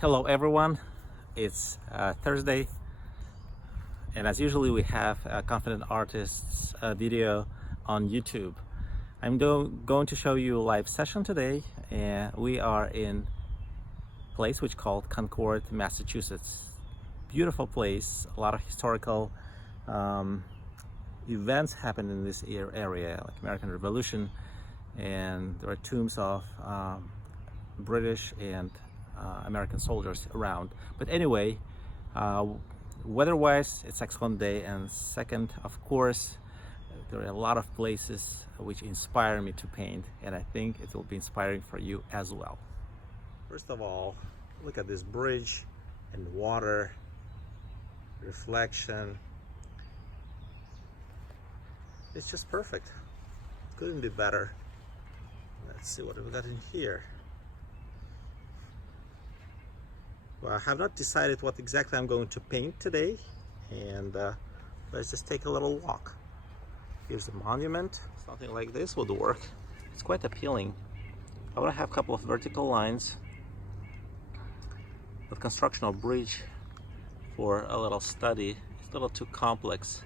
Hello everyone, it's Thursday, and as usually we have a Confident Artists video on YouTube. I'm going to show you a live session today, and we are in a place which called Concord, Massachusetts. Beautiful place, a lot of historical events happen in this area, like American Revolution, and there are tombs of British and American soldiers around. But anyway, weather-wise, it's excellent day, and second, of course, there are a lot of places which inspire me to paint, and I think it will be inspiring for you as well. First of all, look at this bridge and water reflection. It's just perfect. Couldn't be better. Let's see what we got in here. Well, I have not decided what exactly I'm going to paint today, and let's just take a little walk. Here's a monument. Something like this would work. It's quite appealing. I want to have a couple of vertical lines with construction of bridge for a little study. It's a little too complex.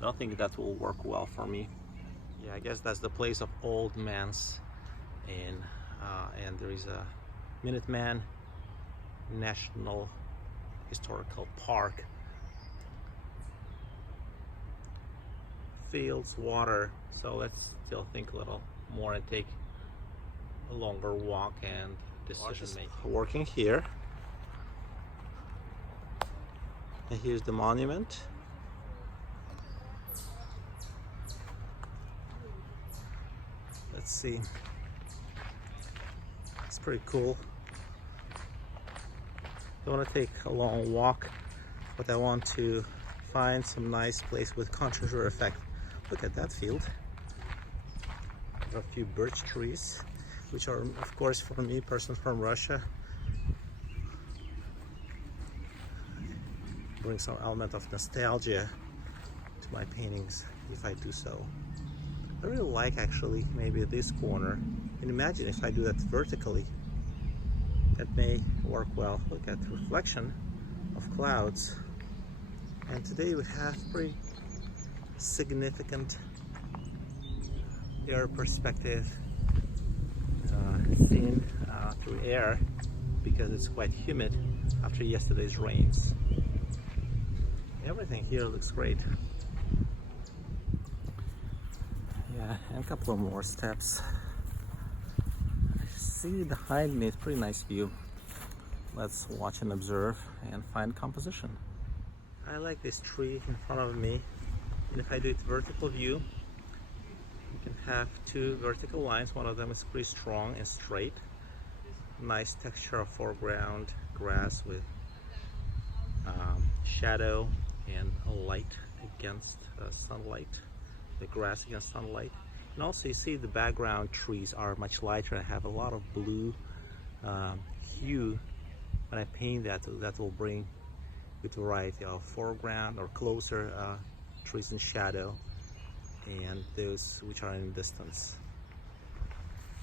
I don't think that will work well for me. Yeah, I guess that's the place of old man's, and there is a Minuteman National Historical Park. Fields, water, so let's still think a little more and take a longer walk and decision making. Working here, and here's the monument. Let's see, it's pretty cool. I don't want to take a long walk, but I want to find some nice place with contrasture effect. Look at that field. There are a few birch trees, which are, of course, for me, person from Russia, bring some element of nostalgia to my paintings if I do so. I really like, actually, maybe this corner. And imagine if I do that vertically. That may work well. Look at the reflection of clouds. And today we have pretty significant air perspective seen through air, because it's quite humid after yesterday's rains. Everything here looks great. Yeah, and a couple of more steps. See behind me, it's a pretty nice view. Let's watch and observe and find composition. I like this tree in front of me, and if I do it vertical view, you can have two vertical lines. One of them is pretty strong and straight. Nice texture of foreground grass with shadow and a light against sunlight, the grass against sunlight. And also you see the background trees are much lighter and have a lot of blue hue. When I paint that will bring with variety of foreground or closer trees in shadow, and those which are in distance.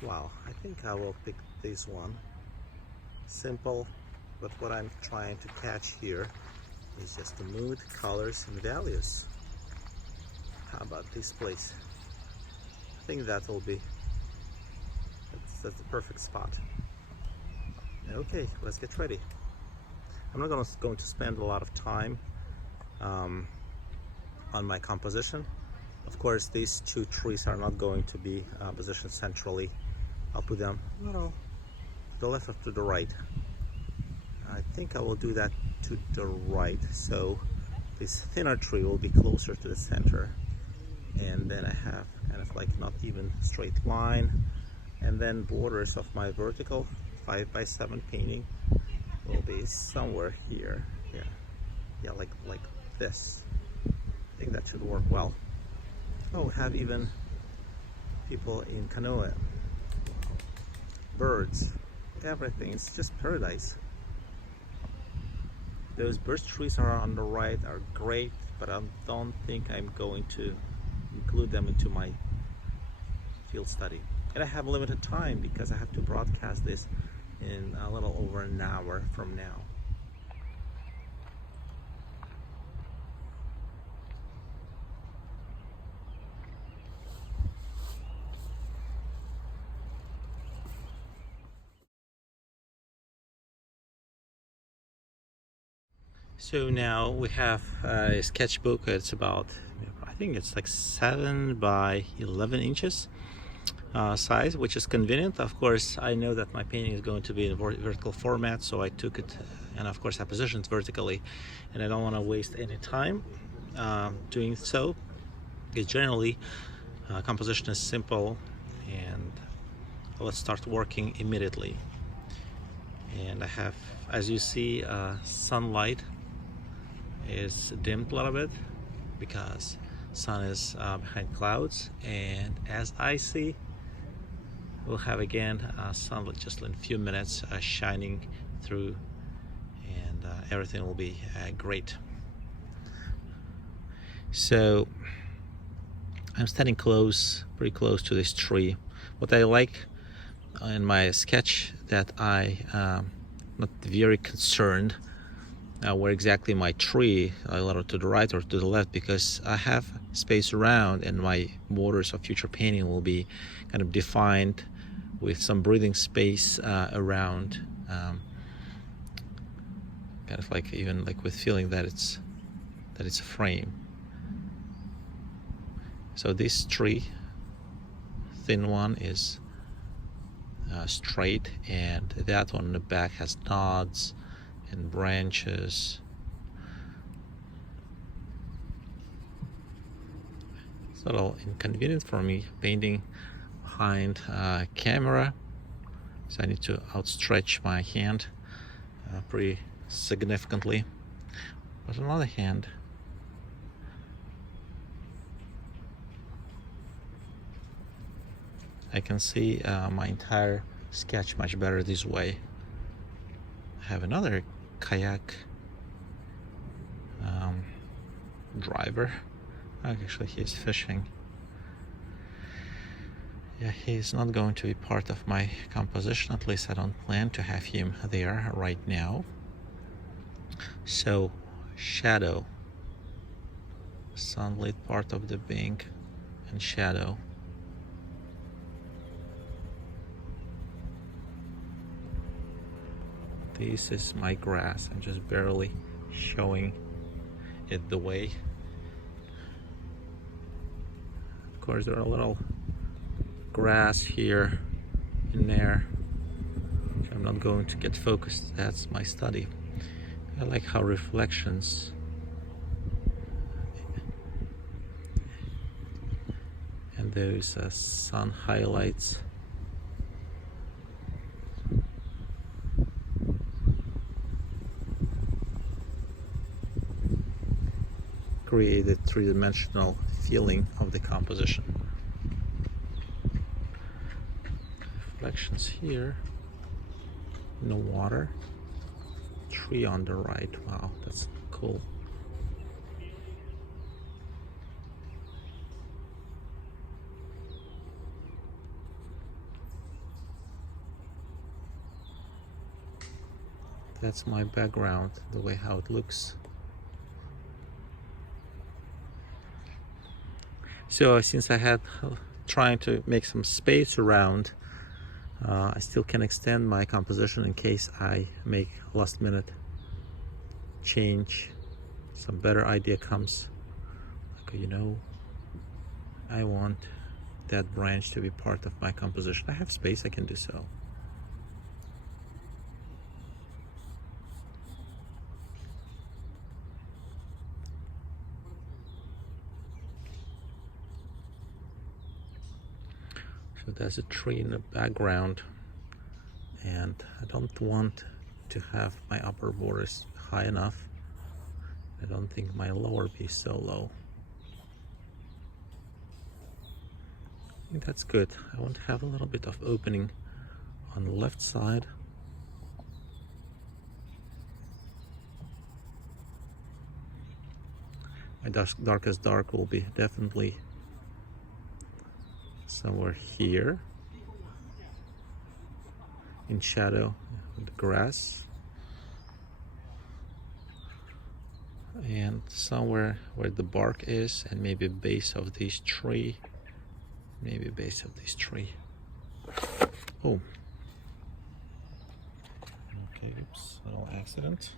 Wow, I think I will pick this one. Simple, but what I'm trying to catch here is just the mood, colors, and values. How about this place? I think that will be, that's the perfect spot. Okay, let's get ready. I'm not going to spend a lot of time on my composition. Of course, these two trees are not going to be positioned centrally. I'll put them a little to the left or to the right. I think I will do that to the right, so this thinner tree will be closer to the center. And then I have kind of like not even straight line, and then borders of my vertical 5x7 painting will be somewhere here. Yeah, like this. I think that should work well. Oh, have even people in canoe, birds, everything. It's just paradise. Those birch trees are on the right are great, but I don't think I'm going to include them into my field study. And I have limited time because I have to broadcast this in a little over an hour from now. So now we have a sketchbook. It's about, I think it's like 7 by 11 inches size, which is convenient. Of course, I know that my painting is going to be in vertical format, so I took it, and of course I positioned it vertically, and I don't want to waste any time doing so, because generally composition is simple, and let's start working immediately. And I have, as you see, sunlight is dimmed a little bit because sun is behind clouds, and as I see, we'll have again sunlight just in a few minutes shining through, and everything will be great. So I'm standing pretty close to this tree. What I like in my sketch that I not very concerned where exactly my tree, either to the right or to the left, because I have space around, and my borders of future painting will be kind of defined with some breathing space around, kind of like even like with feeling that it's a frame. So this tree, thin one, is straight, and that one in the back has nods and branches. It's a little inconvenient for me painting behind camera, so I need to outstretch my hand pretty significantly. But on the other hand, I can see my entire sketch much better this way. I have another kayak driver. Actually, he's fishing. Yeah, he's not going to be part of my composition. At least I don't plan to have him there right now. So, shadow, sunlit part of the bank, and shadow. This is my grass. I'm just barely showing it the way. Of course, there are a little grass here and there, which I'm not going to get focused. That's my study. I like how reflections and those sun highlights create a three-dimensional feeling of the composition. Reflections here in the water, tree on the right. Wow, that's cool. That's my background, the way how it looks. So since I had trying to make some space around, I still can extend my composition in case I make last minute change, some better idea comes, like, you know, I want that branch to be part of my composition. I have space, I can do so. So there's a tree in the background, and I don't want to have my upper borders high enough. I don't think my lower be so low. I think that's good. I want to have a little bit of opening on the left side. My darkest dark will be definitely somewhere here. in shadow with the grass. And somewhere where the bark is, and maybe base of this tree. Maybe base of this tree. Oh. Okay, oops, little accident.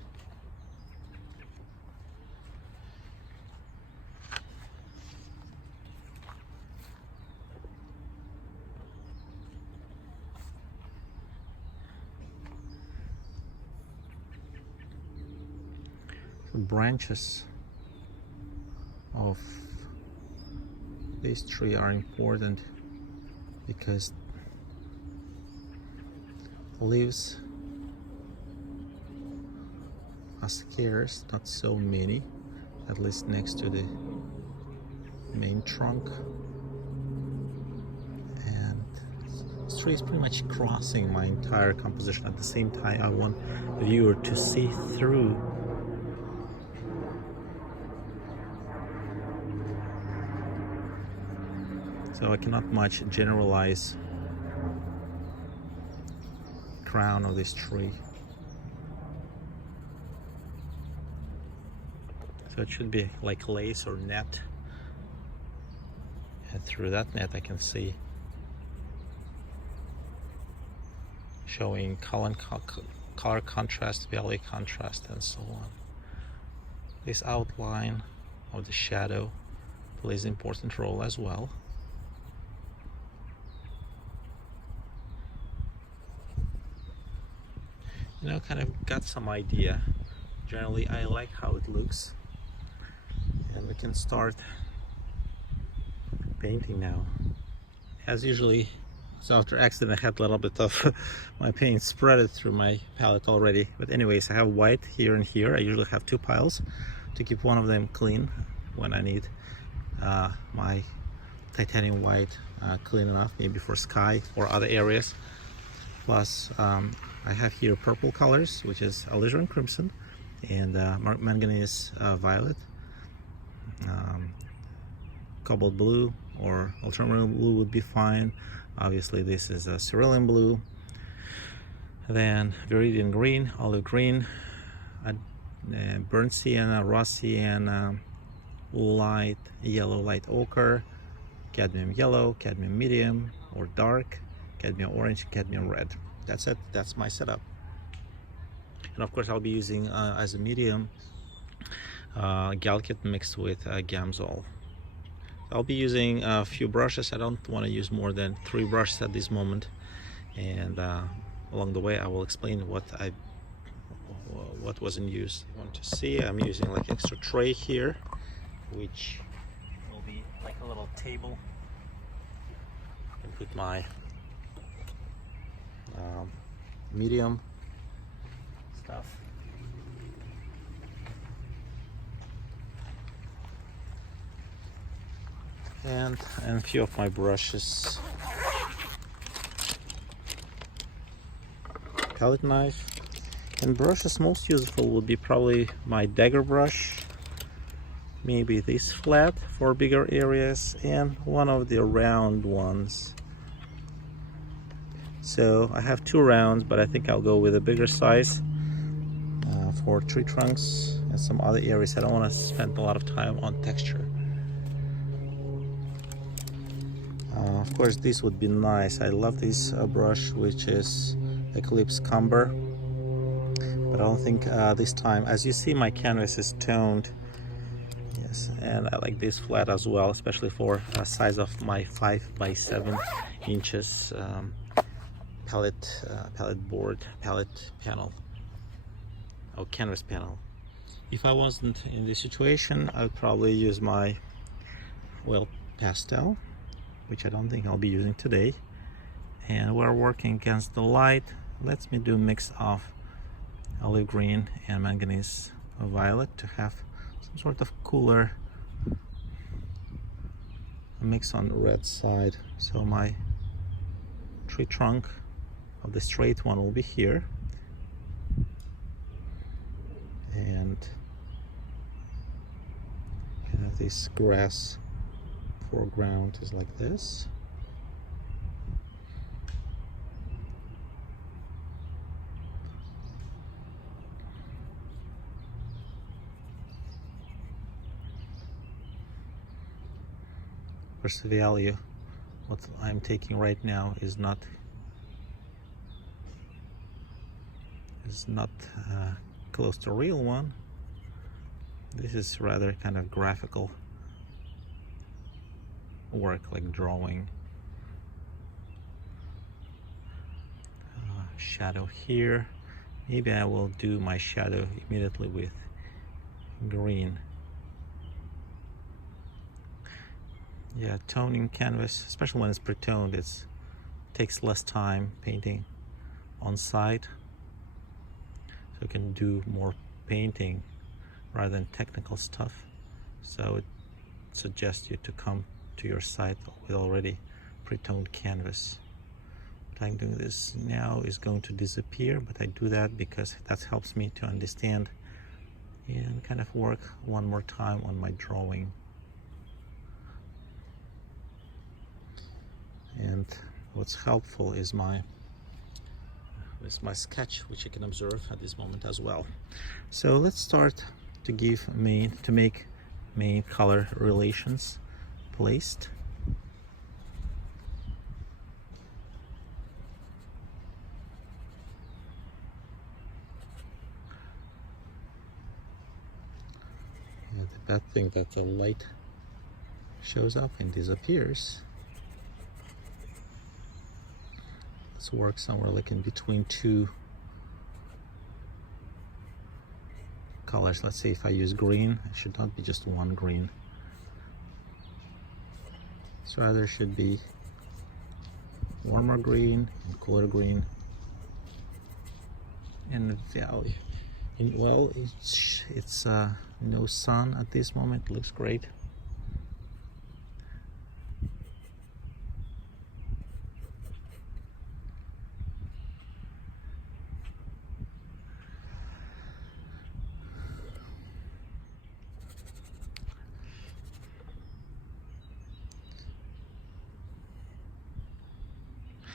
The branches of this tree are important because the leaves are scarce, not so many, at least next to the main trunk. And this tree is pretty much crossing my entire composition. At the same time, I want the viewer to see through so I cannot much generalize crown of this tree. So it should be like lace or net, and through that net I can see showing color contrast, valley contrast, and so on. This outline of the shadow plays an important role as well. You know, kind of got some idea. Generally, I like how it looks, and we can start painting now. As usually, so after accident, I had a little bit of my paint spread through my palette already. But anyways, I have white here and here. I usually have two piles to keep one of them clean when I need my titanium white clean enough, maybe for sky or other areas. Plus, I have here purple colors, which is alizarin crimson and manganese violet, cobalt blue or ultramarine blue would be fine. Obviously, this is a cerulean blue. Then viridian green, olive green, burnt sienna, raw sienna, light yellow, light ochre, cadmium yellow, cadmium medium or dark, cadmium orange, cadmium red. That's it. That's my setup. And of course, I'll be using as a medium Galkit mixed with Gamsol. I'll be using a few brushes. I don't want to use more than 3 brushes at this moment. And along the way, I will explain what was in use. You want to see? I'm using like extra tray here, which will be like a little table. I can put my medium stuff. And a few of my brushes. Palette knife. And brushes most useful would be probably my dagger brush. Maybe this flat for bigger areas and one of the round ones. So I have 2 rounds, but I think I'll go with a bigger size for tree trunks and some other areas. I don't want to spend a lot of time on texture. Of course, this would be nice. I love this brush, which is Eclipse Cumber. But I don't think this time, as you see, my canvas is toned. Yes, and I like this flat as well, especially for a size of my 5 by 7 inches palette board, palette panel, or canvas panel. If I wasn't in this situation, I would probably use my oil pastel, which I don't think I'll be using today. And we're working against the light. Let me do a mix of olive green and manganese violet to have some sort of cooler mix on the red side. So my tree trunk of the straight one will be here, and this grass foreground is like this. course, the value, what I'm taking right now is not close to a real one. This is rather kind of graphical work, like drawing. Shadow here. Maybe I will do my shadow immediately with green. Yeah, toning canvas, especially when it's pre-toned, it takes less time painting on site, so you can do more painting rather than technical stuff. So it suggests you to come to your site with already pre-toned canvas. What I'm doing this now is going to disappear, but I do that because that helps me to understand and kind of work one more time on my drawing. And what's helpful is my sketch, which you can observe at this moment as well. So let's start to make main color relations placed. Yeah, the bad thing that the light shows up and disappears. Let's work somewhere like in between two colors. Let's say if I use green, it should not be just one green. So rather should be warmer green and cooler green. And the value, well, it's no sun at this moment. Looks great.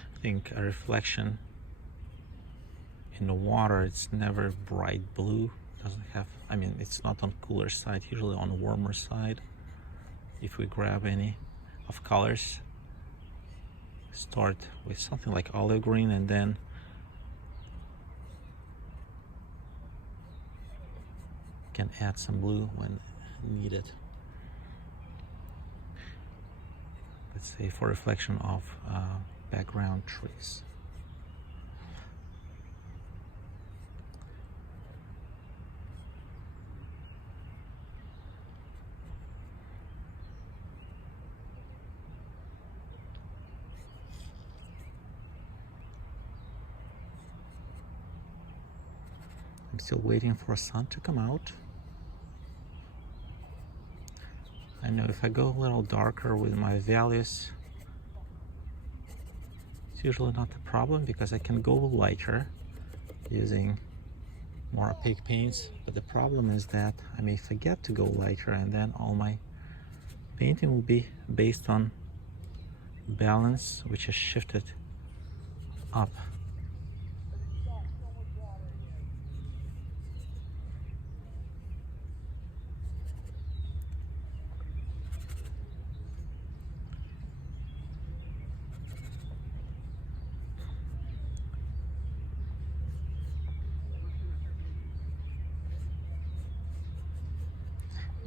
I think a reflection in the water, it's never bright blue. Doesn't have, I mean, it's not on cooler side, usually on the warmer side. If we grab any of colors, start with something like olive green and then can add some blue when needed. Let's say for reflection of background trees. I'm still waiting for sun to come out. I know if I go a little darker with my values, it's usually not a problem because I can go lighter using more opaque paints, but the problem is that I may forget to go lighter and then all my painting will be based on balance, which is shifted up.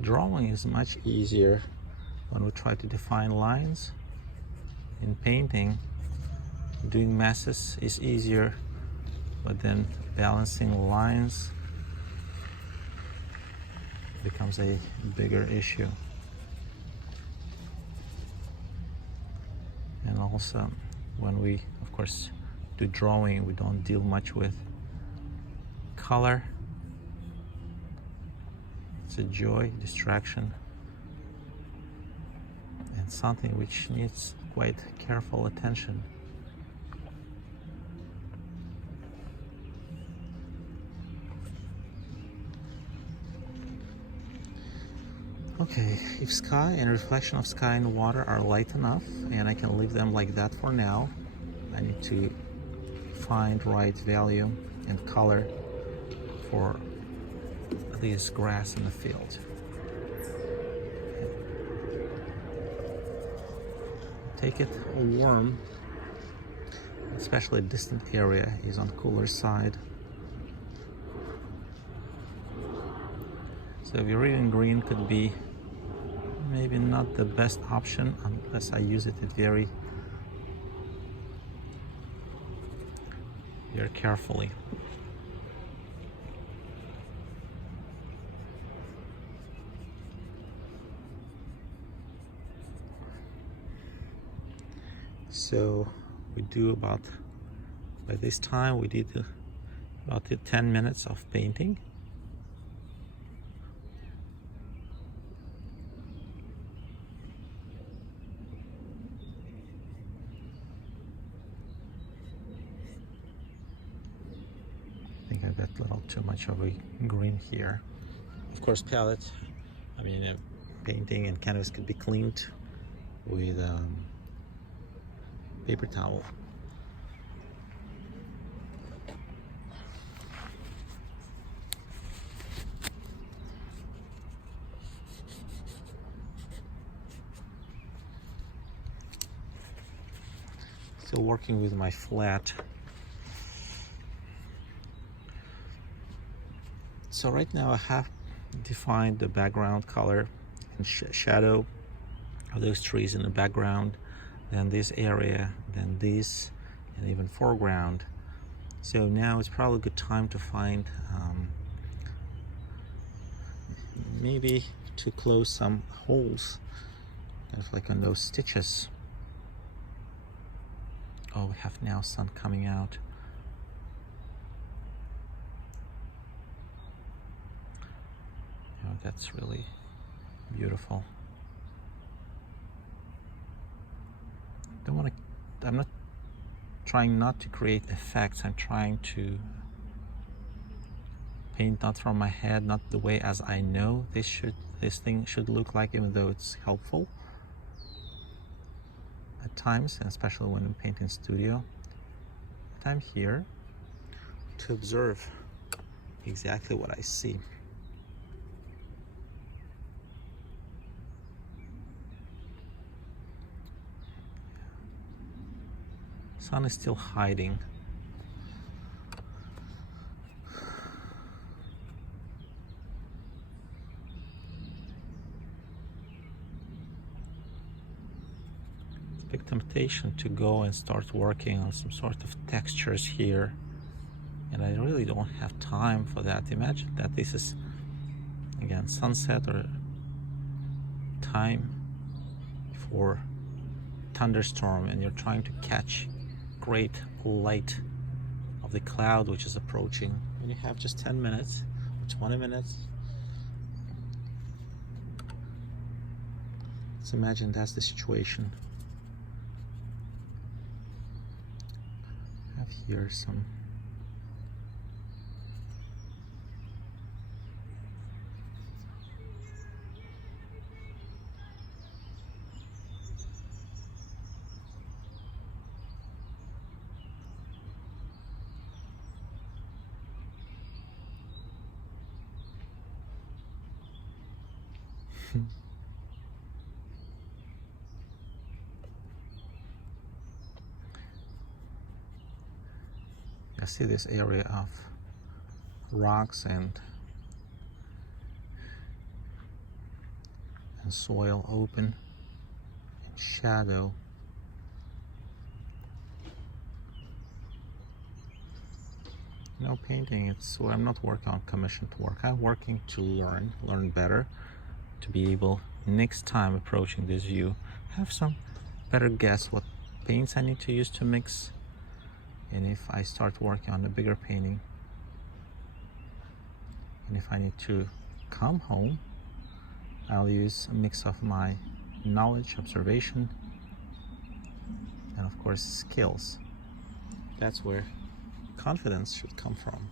Drawing is much easier when we try to define lines. In painting, doing masses is easier, but then balancing lines becomes a bigger issue. And also, when we, of course, do drawing, we don't deal much with color. It's a joy, distraction, and something which needs quite careful attention. Okay, if sky and reflection of sky and water are light enough, and I can leave them like that for now, I need to find right value and color for this grass in the field. take it warm, especially a distant area is on cooler side. So viridian green could be maybe not the best option unless I use it very carefully. So we do about, by this time we did about 10 minutes of painting. I think I got a little too much of a green here. Of course, palette, painting and canvas could be cleaned with paper towel. Still working with my flat. So right now I have defined the background color and shadow of those trees in the background, then this area, then this, and even foreground. So now it's probably a good time to find maybe to close some holes, kind of like on those stitches. Oh, we have now sun coming out. Oh, that's really beautiful. I'm not trying not to create effects. I'm trying to paint not from my head, not the way as I know this thing should look like, even though it's helpful at times, and especially when I'm painting studio. But I'm here to observe exactly what I see. Sun is still hiding. It's a big temptation to go and start working on some sort of textures here, and I really don't have time for that. Imagine that this is, again, sunset or time before thunderstorm, and you're trying to catch great light of the cloud which is approaching, and you have just 10 minutes or 20 minutes. Let's imagine that's the situation. I have here some I see this area of rocks and soil open and shadow. Painting, so I'm not working on commissioned work. I'm working to learn better, to be able next time approaching this view have some better guess what paints I need to use to mix. And if I start working on a bigger painting, and if I need to come home, I'll use a mix of my knowledge, observation, and of course skills. That's where confidence should come from.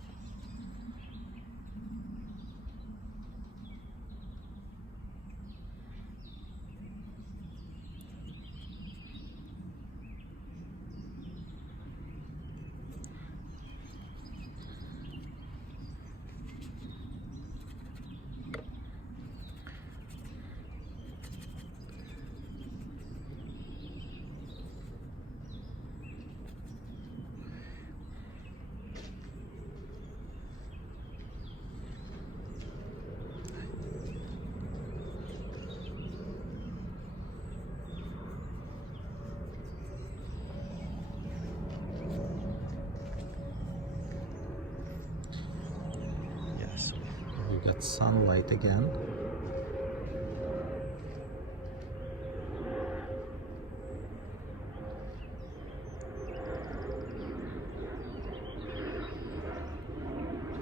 We've got sunlight again.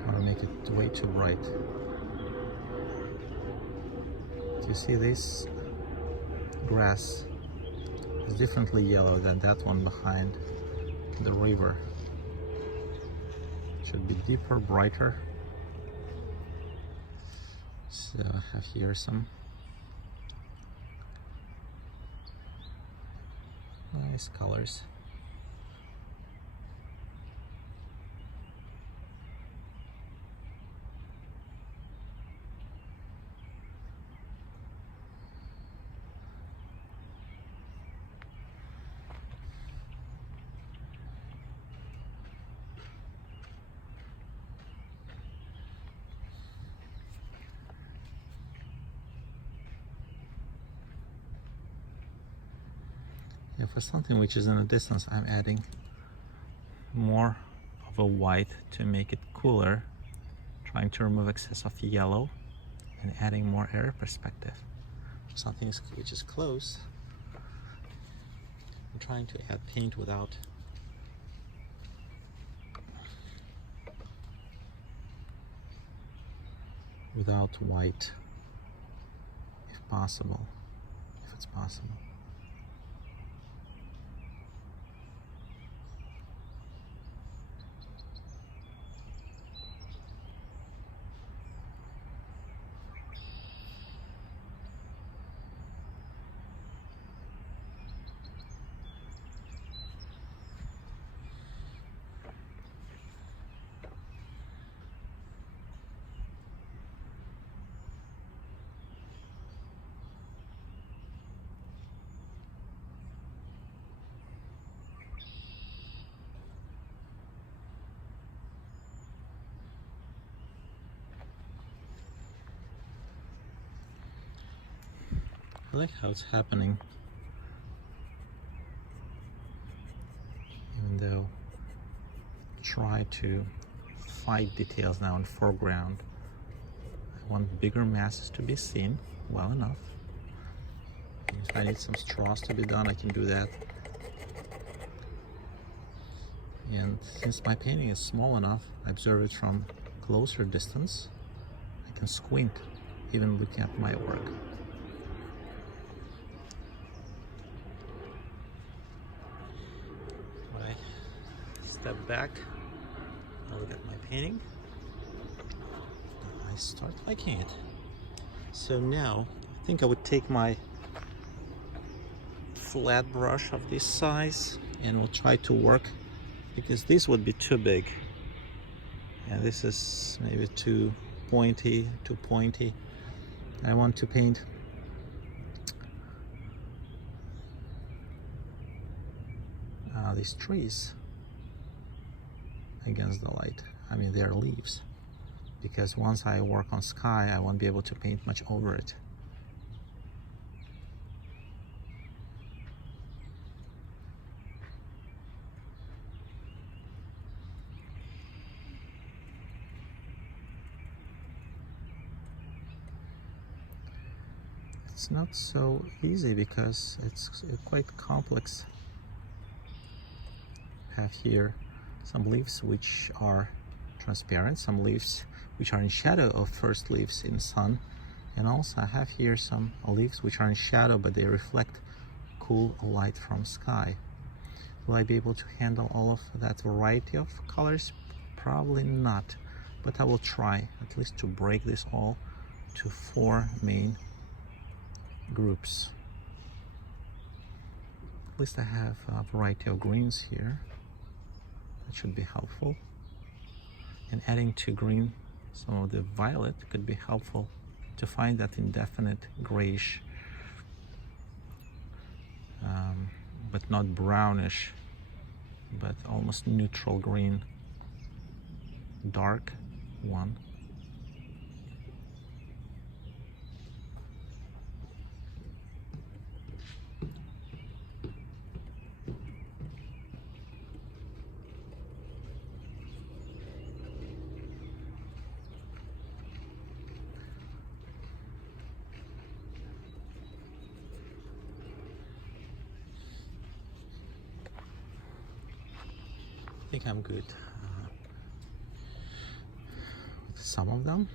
Or make it way too bright. Do you see this grass is differently yellow than that one behind the river? It should be deeper, brighter. So I have here some nice colors. Yeah, for something which is in the distance, I'm adding more of a white to make it cooler, trying to remove excess of yellow and adding more air perspective. Something which is close, I'm trying to add paint without white, if possible, if it's possible. I like how it's happening, even though I try to fight details now in foreground. I want bigger masses to be seen well enough. If I need some straws to be done, I can do that. And since my painting is small enough, I observe it from closer distance. I can squint, even looking at my work. Step back, I look at my painting, I start liking it. So now I think I would take my flat brush of this size and we'll try to work, because this would be too big and this is maybe too pointy. I want to paint these trees against the light. I mean, they're leaves, because once I work on sky, I won't be able to paint much over it. It's not so easy because it's quite complex. I have here some leaves which are transparent, some leaves which are in shadow of first leaves in sun, and also I have here some leaves which are in shadow but they reflect cool light from sky. Will I be able to handle all of that variety of colors? Probably not, but I will try at least to break this all to 4 main groups. At least I have a variety of greens here. That should be helpful, and adding to green some of the violet could be helpful to find that indefinite grayish, but not brownish, but almost neutral green, dark one. think I'm good with some of them.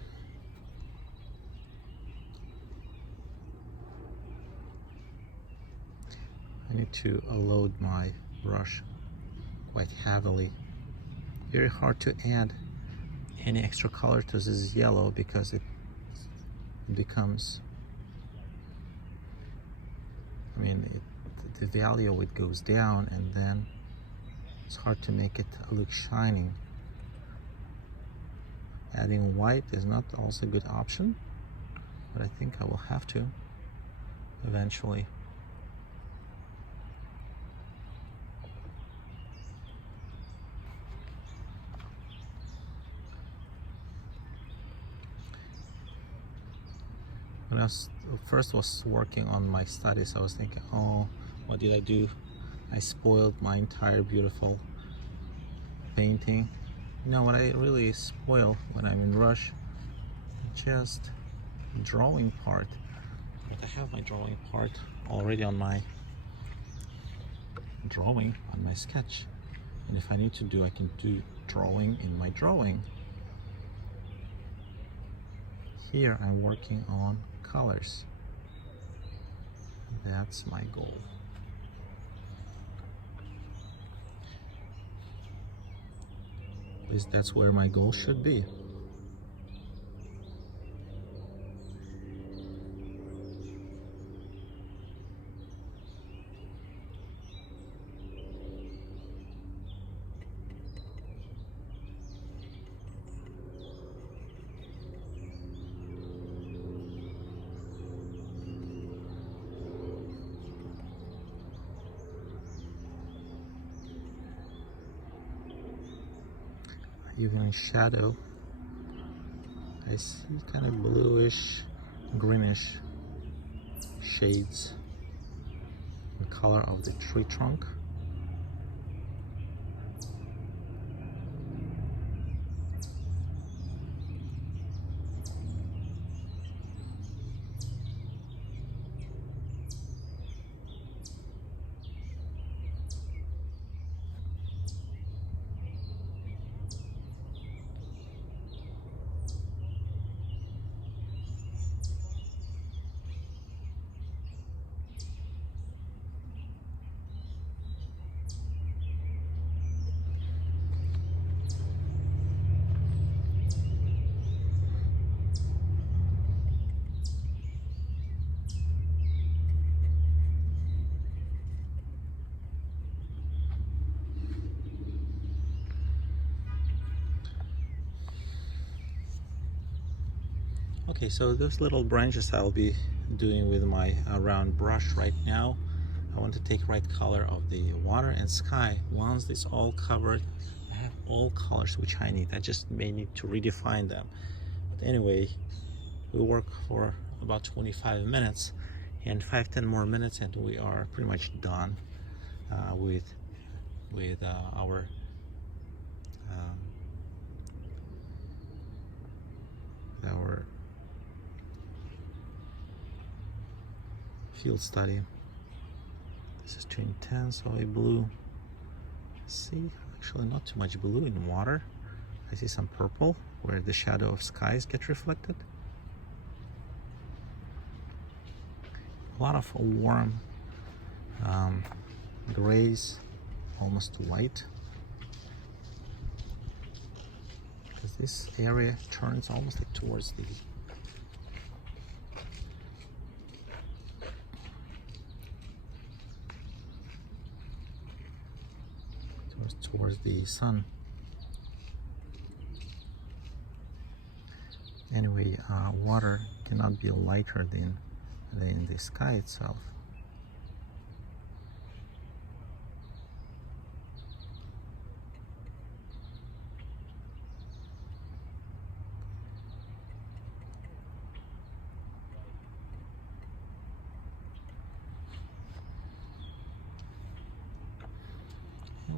I need to load my brush quite heavily. Very hard to add any extra color to this yellow because it becomes, the value of it goes down, and then it's hard to make it look shining. Adding white is not also a good option, but I think I will have to eventually. When I first was working on my studies, I was thinking, oh, what did I do? I spoiled my entire beautiful painting. You know what I really spoil when I'm in rush? Just drawing part. But I have my drawing part already on my drawing, on my sketch. And if I need to do, I can do drawing in my drawing. Here I'm working on colors. That's my goal. At least that's where my goal should be. Even in shadow, I see kind of bluish, greenish shades in color of the tree trunk. Okay, so those little branches I'll be doing with my round brush right now. I want to take right color of the water and sky. Once it's all covered, I have all colors which I need. I just may need to redefine them. But anyway, we work for about 25 minutes, and 5-10 more minutes and we are pretty much done with our field study. This is too intense of a blue. See, actually not too much blue in water. I see some purple where the shadow of skies get reflected. A lot of warm grays, almost white. Because this area turns almost like towards the sun. Anyway, water cannot be lighter than the sky itself.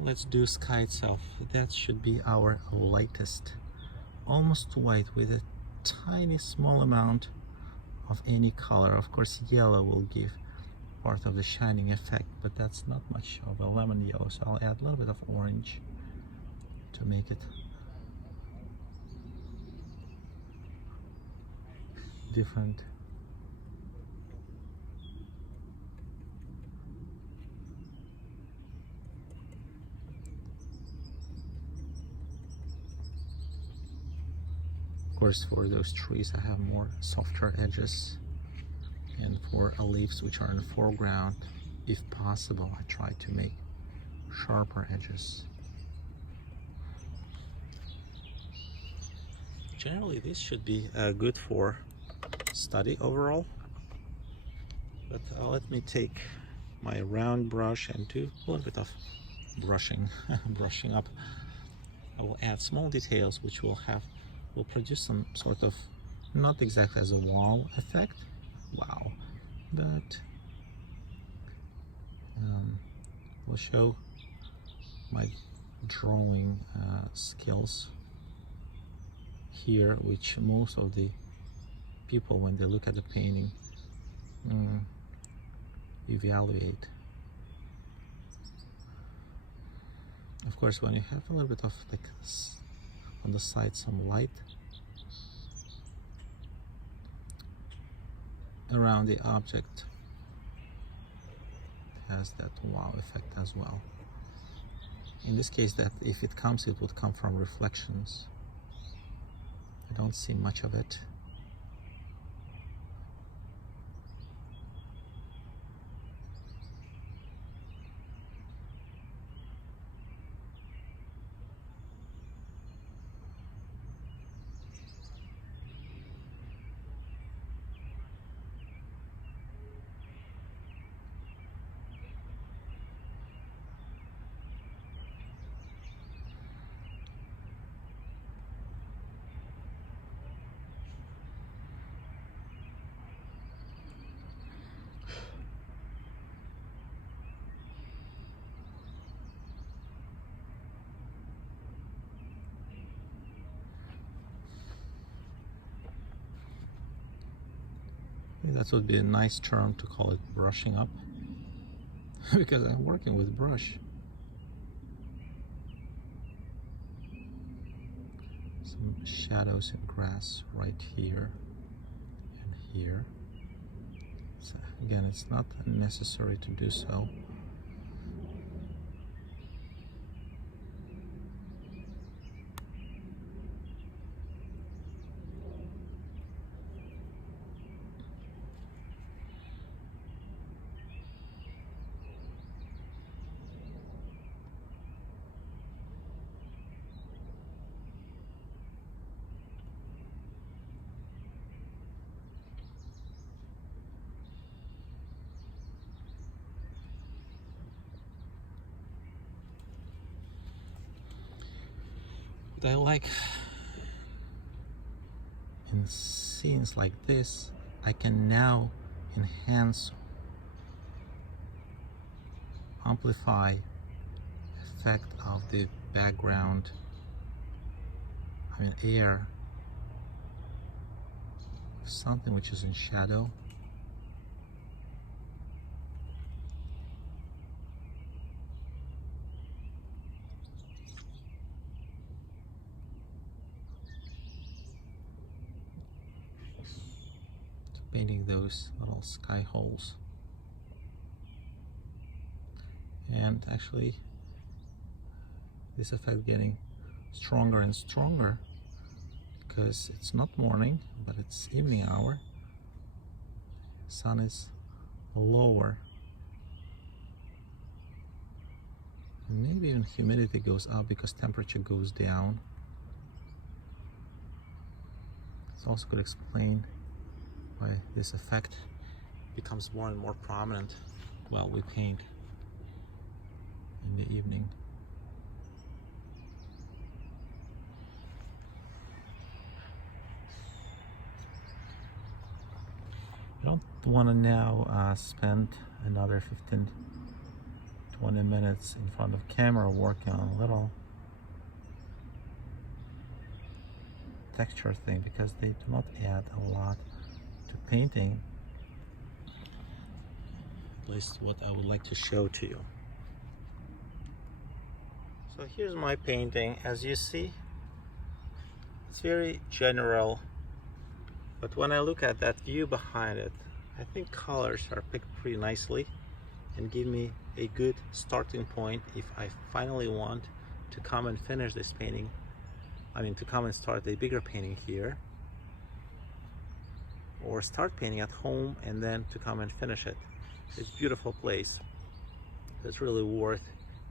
Let's do sky itself. That should be our lightest, almost white with a tiny small amount of any color. Of course, yellow will give part of the shining effect, but that's not much of a lemon yellow, so I'll add a little bit of orange to make it different. Of course, for those trees I have more softer edges, and for leaves which are in the foreground, if possible, I try to make sharper edges. Generally, this should be good for study overall, but let me take my round brush and do a little bit of brushing brushing up. I will add small details which will produce some sort of, not exactly as a wow effect, but will show my drawing skills here, which most of the people, when they look at the painting, evaluate. Of course, when you have a little bit of, like, on the side, some light around the object, has that wow effect as well. In this case, that if it comes, it would come from reflections. I don't see much of it. That would be a nice term to call it, brushing up, because I'm working with brush. Some shadows in grass right here and here. So again, it's not necessary to do so. What I like in scenes like this, I can now enhance, amplify effect of the background, air, something which is in shadow. Painting those little sky holes, and actually this effect getting stronger and stronger because it's not morning but it's evening hour. Sun is lower, and maybe even humidity goes up because temperature goes down. This also could explain why this effect becomes more and more prominent while we paint in the evening. I don't want to now spend another 15-20 minutes in front of camera working on a little texture thing, because they do not add a lot to painting, at least what I would like to show to you. So here's my painting. As you see, it's very general, but when I look at that view behind it, I think colors are picked pretty nicely and give me a good starting point if I finally want to come and finish this painting. I mean, to come and start a bigger painting here, or start painting at home and then to come and finish it. It's a beautiful place. It's really worth.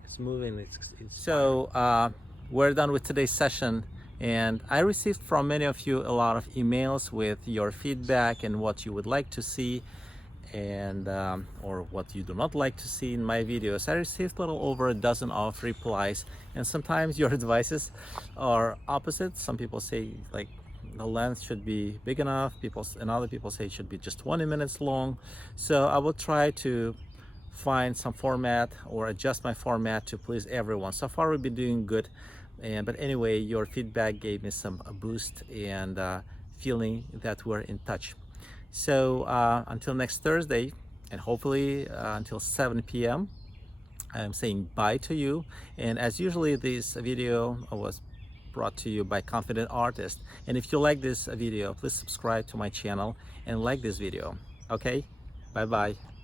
It's moving. So we're done with today's session, and I received from many of you a lot of emails with your feedback and what you would like to see, and or what you do not like to see in my videos. I received a little over a dozen of replies, and sometimes your advices are opposite. Some people say like the length should be big enough, and other people say it should be just 20 minutes long. So I will try to find some format or adjust my format to please everyone. So far we've been doing good, but anyway, your feedback gave me some boost and feeling that we're in touch. So until next Thursday, and hopefully until 7 p.m. I'm saying bye to you. And as usually, this video was brought to you by Confident Artist. And if you like this video, please subscribe to my channel and like this video. Okay, bye bye.